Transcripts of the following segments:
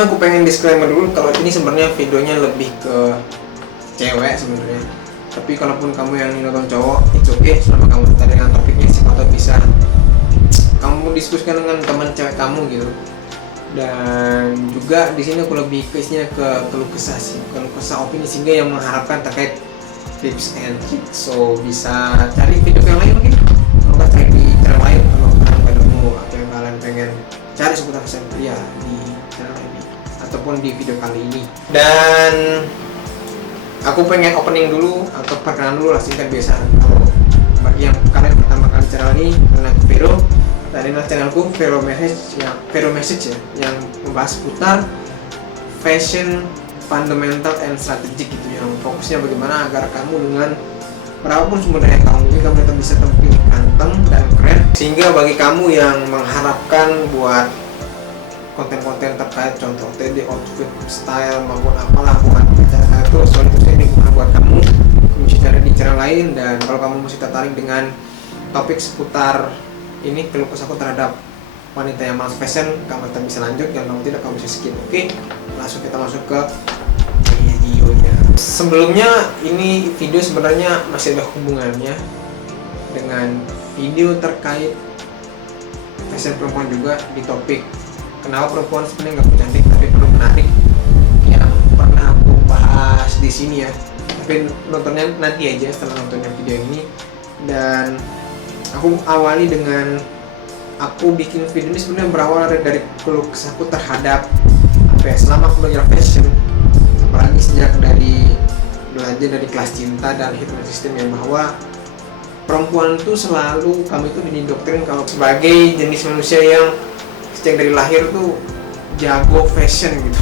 Sebelumnya aku pengen disclaimer dulu kalau ini sebenarnya videonya lebih ke cewek sebenarnya. Tapi kalaupun kamu yang nonton cowok, itu oke, selama kamu tertarik dengan topiknya, siapa tahu bisa kamu diskusikan dengan teman cewek kamu gitu. Dan juga di sini aku lebih ke keluh kesah sih, keluh kesah opini, sehingga yang mengharapkan terkait tips and trick. So bisa cari video yang lain mungkin, kalau nggak cari di channel lain, kalau kalian ketemu apa yang kalian pengen cari seputar fashion pria di channel ini ataupun di video kali ini. Dan aku pengen opening dulu atau perkenalan dulu lah, singkat biasa. Kalau bagi yang kalian pertama kali channel ini, karena aku Vero, dan ini channelku Vero Message ya, yang membahas seputar fashion fundamental and strategic gitu, yang fokusnya bagaimana agar kamu dengan berapapun sumber daya kamu tetap bisa tampil ganteng dan keren. Sehingga bagi kamu yang mengharapkan buat konten-konten terkait contoh TD, outfit, style maupun apalah, bukan cara itu soalnya ini bukan buat kamu bisa cari di channel lain. Dan kalau kamu masih tertarik dengan topik seputar ini, keluh kesahku terhadap wanita yang malas fashion, kamu tetap bisa lanjut, dan kalau tidak kamu bisa skip. Oke, langsung kita masuk ke videonya. Sebelumnya, ini video sebenarnya masih ada hubungannya dengan video terkait fashion perempuan juga, di topik kenapa perempuan sebenarnya nggak cantik tapi perlu menarik, yang pernah aku bahas di sini ya. Tapi nontonnya nanti aja setelah nontonnya video ini. Dan aku awali dengan aku bikin video ini sebenarnya berawal dari keluh kesahku terhadap apa ya, selama aku belajar fashion, apalagi sejak dari belajar dari kelas cinta dan Human System, yang bahwa perempuan itu selalu, kami itu didoktrin kalau sebagai jenis manusia yang sejak dari lahir tuh jago fashion gitu.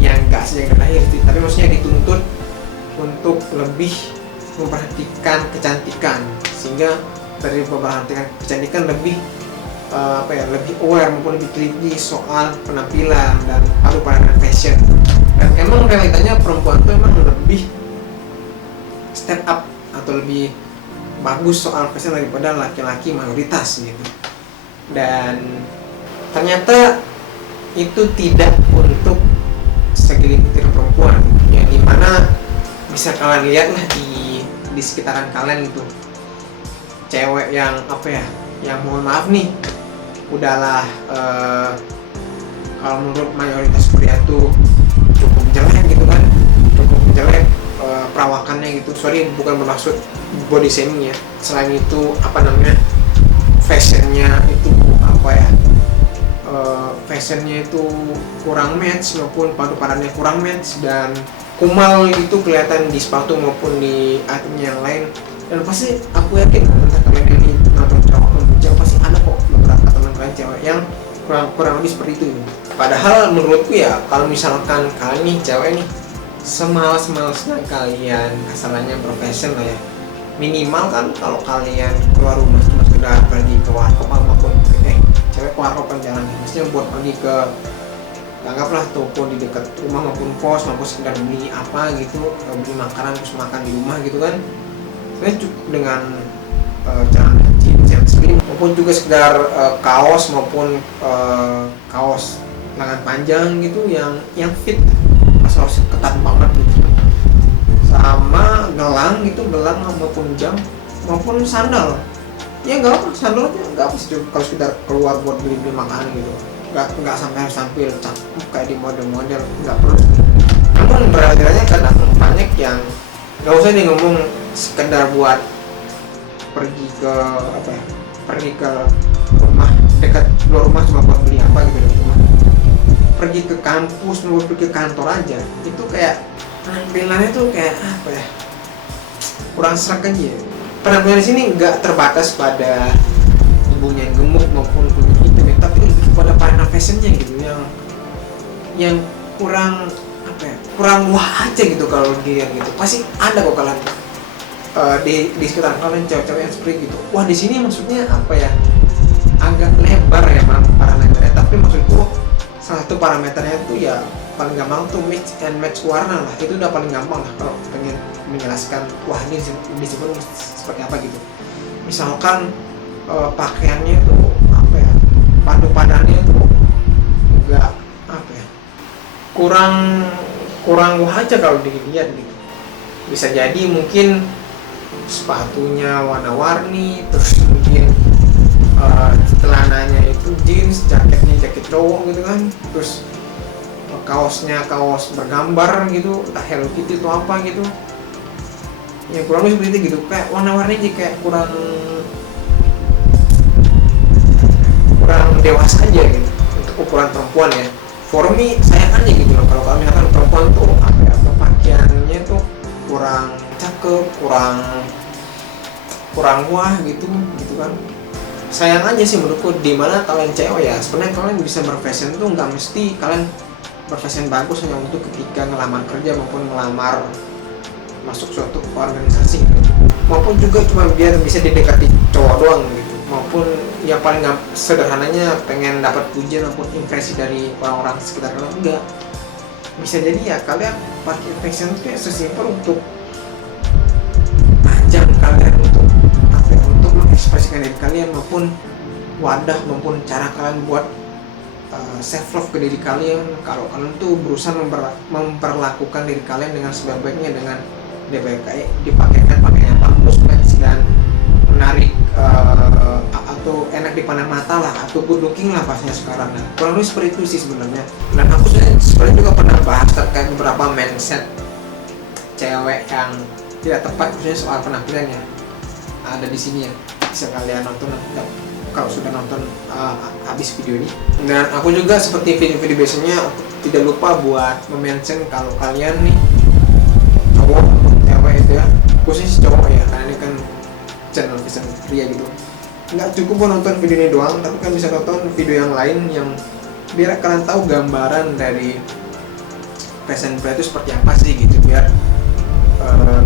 Yang enggak sejak dari lahir sih, tapi maksudnya dituntut untuk lebih memperhatikan kecantikan, sehingga dari memperhatikan kecantikan lebih lebih aware maupun lebih teliti soal penampilan dan padupadan fashion. Dan emang realitanya perempuan tuh emang lebih step up atau lebih bagus soal fashion daripada laki-laki mayoritas gitu. Dan ternyata itu tidak untuk segelintir perempuan, yang dimana bisa kalian lihat lah di sekitaran kalian itu, cewek yang apa ya, yang mohon maaf nih, udahlah kalau menurut mayoritas pria tuh cukup jelek gitu kan, cukup jelek perawakannya gitu. Sorry, bukan bermaksud body shaming ya. Selain itu apa namanya, fashionnya itu apa ya, fashionnya itu kurang match maupun padupadannya kurang match, dan kumal itu kelihatan di sepatu maupun di item yang lain. Dan pasti aku yakin entah kalian ini nonton cowok maupun cewek, pasti ada kok beberapa teman kalian cewek yang kurang lebih seperti itu. Padahal menurutku ya, kalau misalkan kalian nih cewek nih, semalas-malasnya kalian kasarannya profesional lah ya, minimal kan kalau kalian keluar rumah cuma sekedar pergi ke warkop maupun cewek ke warkop kan jalan, maksudnya buat pergi ke anggaplah toko di dekat rumah maupun pos, maupun sekedar beli apa gitu, beli makanan terus makan di rumah gitu kan, sebenarnya cukup dengan celana jeans yang slim, maupun juga sekedar kaos maupun kaos lengan panjang gitu yang fit, asal harus ketat banget gitu, sama gelang gitu, gelang maupun jam maupun sandal. Ya nggak apa, sandalnya nggak apa sih kalau sekedar keluar buat beli makanan gitu, nggak sampai harus tampil cakep kayak di model-model, nggak perlu. Namun realitanya kadang banyak yang nggak usah nih ngomong sekedar buat pergi ke apa ya, pergi ke rumah dekat luar rumah cuma buat beli apa gitu dari rumah, pergi ke kampus mau pergi ke kantor aja itu kayak penampilannya tuh kayak apa ya, kurang serak aja. Penampilan di sini nggak terbatas pada tubuhnya yang gemuk maupun kulit hitam, tapi lebih kepada panel fashionnya gitu, yang kurang apa ya, kurang wah aja gitu. Kalau dilihat gitu pasti ada kok kalian di sekitar kalian cewek-cewek yang seperti gitu. Wah, di sini maksudnya apa ya, agak lebar ya parameternya, tapi maksudku salah satu parameternya itu ya paling gampang tuh mix and match warna lah. Itu udah paling gampang lah kalau pengen menjelaskan wah ini disebut seperti apa gitu. Misalkan pakaiannya tuh apa ya, padupadannya tuh enggak apa ya, kurang kurang wah aja kalau dilihat gitu. Bisa jadi mungkin sepatunya warna-warni, terus mungkin celananya itu jeans, jaketnya jaket cowok gitu kan, terus kaosnya kaos bergambar gitu, entah Hello Kitty atau apa gitu. Ya kurang lebih seperti itu gitu, kayak warna-warni aja kayak kurang dewasa aja gitu untuk ukuran perempuan ya. For me sayang aja gitu loh kalau misalkan perempuan tuh apa ya, pakaiannya tuh kurang cakep, kurang wah gitu kan. Sayang aja sih menurutku, dimana kalian cewek ya sebenarnya kalian bisa berfashion tuh nggak mesti kalian berfashion bagus hanya untuk ketika ngelamar kerja maupun melamar masuk suatu organisasi gitu. Maupun juga cuma biar bisa didekati cowok doang gitu, maupun yang paling sederhananya pengen dapat pujian maupun impresi dari orang-orang sekitar kalian. Enggak, bisa jadi ya kalian pakai fashion itu ya sesimpel untuk ajang kalian untuk apa ya, untuk mengekspresikan diri kalian, maupun wadah maupun cara kalian buat self love ke diri kalian. Kalau kalian tuh berusaha memperlakukan diri kalian dengan sebaik-baiknya, dengan dipakaikan pakaian bagus dan menarik atau enak dipandang mata lah, atau good looking lah pastinya sekarang. Nah, kurang lebih seperti itu sih sebenarnya. Dan aku sebenarnya juga pernah bahas terkait beberapa mindset cewek yang tidak tepat khususnya soal penampilannya. Ada di sini ya, bisa kalian nonton kalau sudah nonton habis video ini. Dan aku juga seperti video-video biasanya, aku tidak lupa buat mention kalau kalian nih cowok atau cewek itu ya, khususnya cowok ya, karena ini kan channel fashion pria gitu. Nggak cukup nonton video ini doang, tapi kan bisa nonton video yang lain yang biar kalian tahu gambaran dari fashion pria itu seperti apa sih gitu, biar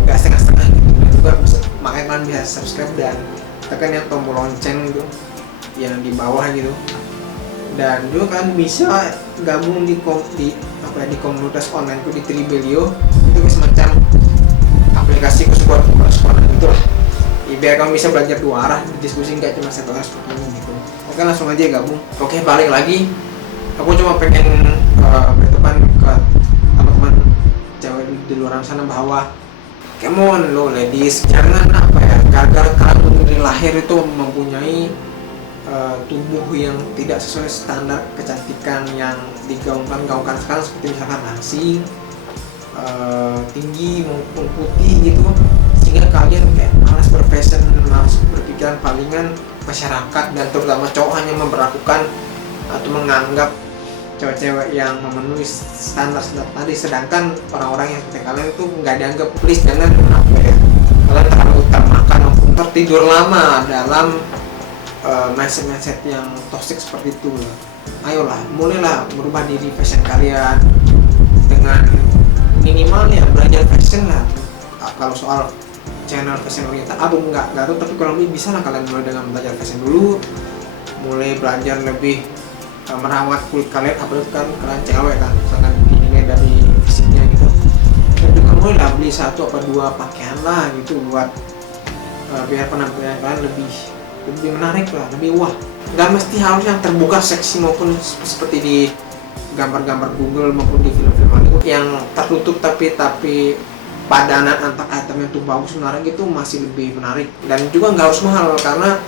nggak setengah-setengah gitu. Dan juga bisa, makanya kalian bisa subscribe dan tekan yang tombol lonceng gitu yang di bawah gitu. Dan juga kan bisa gabung di komunitas online di Tribelio, itu semacam aplikasi khusus buat koran gitu lah ya, biar kamu bisa belajar dua arah, diskusi nggak cuma satu arah seperti ini gitu. Oke, langsung aja gabung. Oke, balik lagi, aku cuma pengen berteman ke teman-teman cewek di luar sana bahwa come on lo ladies, jangan apa ya, gagal kalian dari lahir itu mempunyai tubuh yang tidak sesuai standar kecantikan yang digaungkan sekarang, seperti misalkan langsing, tinggi maupun putih gitu, sehingga kalian kayak malas berfashion, malas berpikiran palingan masyarakat dan terutama cowok hanya memperlakukan atau menganggap cewek-cewek yang memenuhi standar tadi, sedangkan orang-orang yang seperti kalian itu nggak dianggap. Please jangan apa ya, kalian terlalu utamakan maupun tertidur lama dalam mindset yang toxic seperti itu. Ayolah, mulailah merubah diri fashion kalian dengan minimal ya belajar fashion lah. Kalau soal channel fashion oriental, aku nggak tahu, tapi kurang lebih bisa lah kalian mulai dengan belajar fashion dulu, mulai belajar lebih merawat kulit kalian, apalagi kan kalian cewek kan, misalkan dinilai dari fisiknya gitu. Dan juga mulai beli satu atau dua pakaian lah gitu buat biar penampilan kalian lebih menarik lah, lebih wah. Gak mesti harus yang terbuka seksi maupun seperti di gambar-gambar Google maupun di film-film Hollywood yang tertutup tapi padanan antar itemnya tuh bagus, menarik, itu masih lebih menarik. Dan juga nggak harus mahal, karena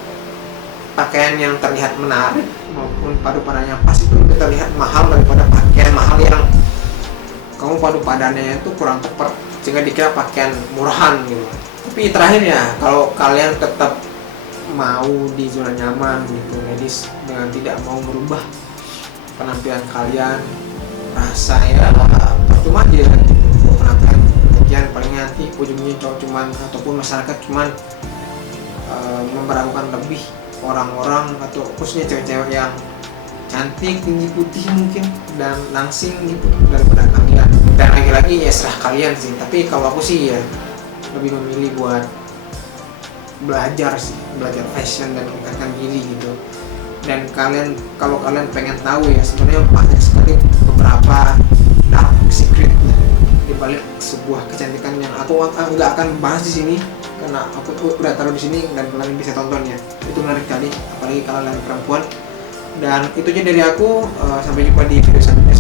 pakaian yang terlihat menarik maupun padu padannya pas itu lebih terlihat mahal daripada pakaian mahal yang kamu padu padannya itu kurang tepat sehingga dikira pakaian murahan gitu. Tapi terakhir ya, kalau kalian tetap mau di zona nyaman gitu ladies, dengan tidak mau merubah penampilan kalian, rasa ya percuma aja gitu penampilan kalian. Paling nanti ujungnya cowok cuman ataupun masyarakat cuman memperlakukan lebih orang-orang atau khususnya cewek-cewek yang cantik, tinggi, putih mungkin dan langsing gitu daripada kalian. Dan lagi-lagi ya serah kalian sih, tapi kalau aku sih ya lebih memilih buat belajar fashion dan meningkatkan diri gitu. Dan kalau kalian pengen tahu ya, sebenarnya banyak sekali beberapa dark secret di balik sebuah kecantikan yang aku nggak akan bahas di sini karena aku tuh udah taruh di sini dan kalian bisa tonton ya. Itu menarik sekali, apalagi kalau kalian perempuan. Dan itu aja dari aku, sampai jumpa di video selanjutnya.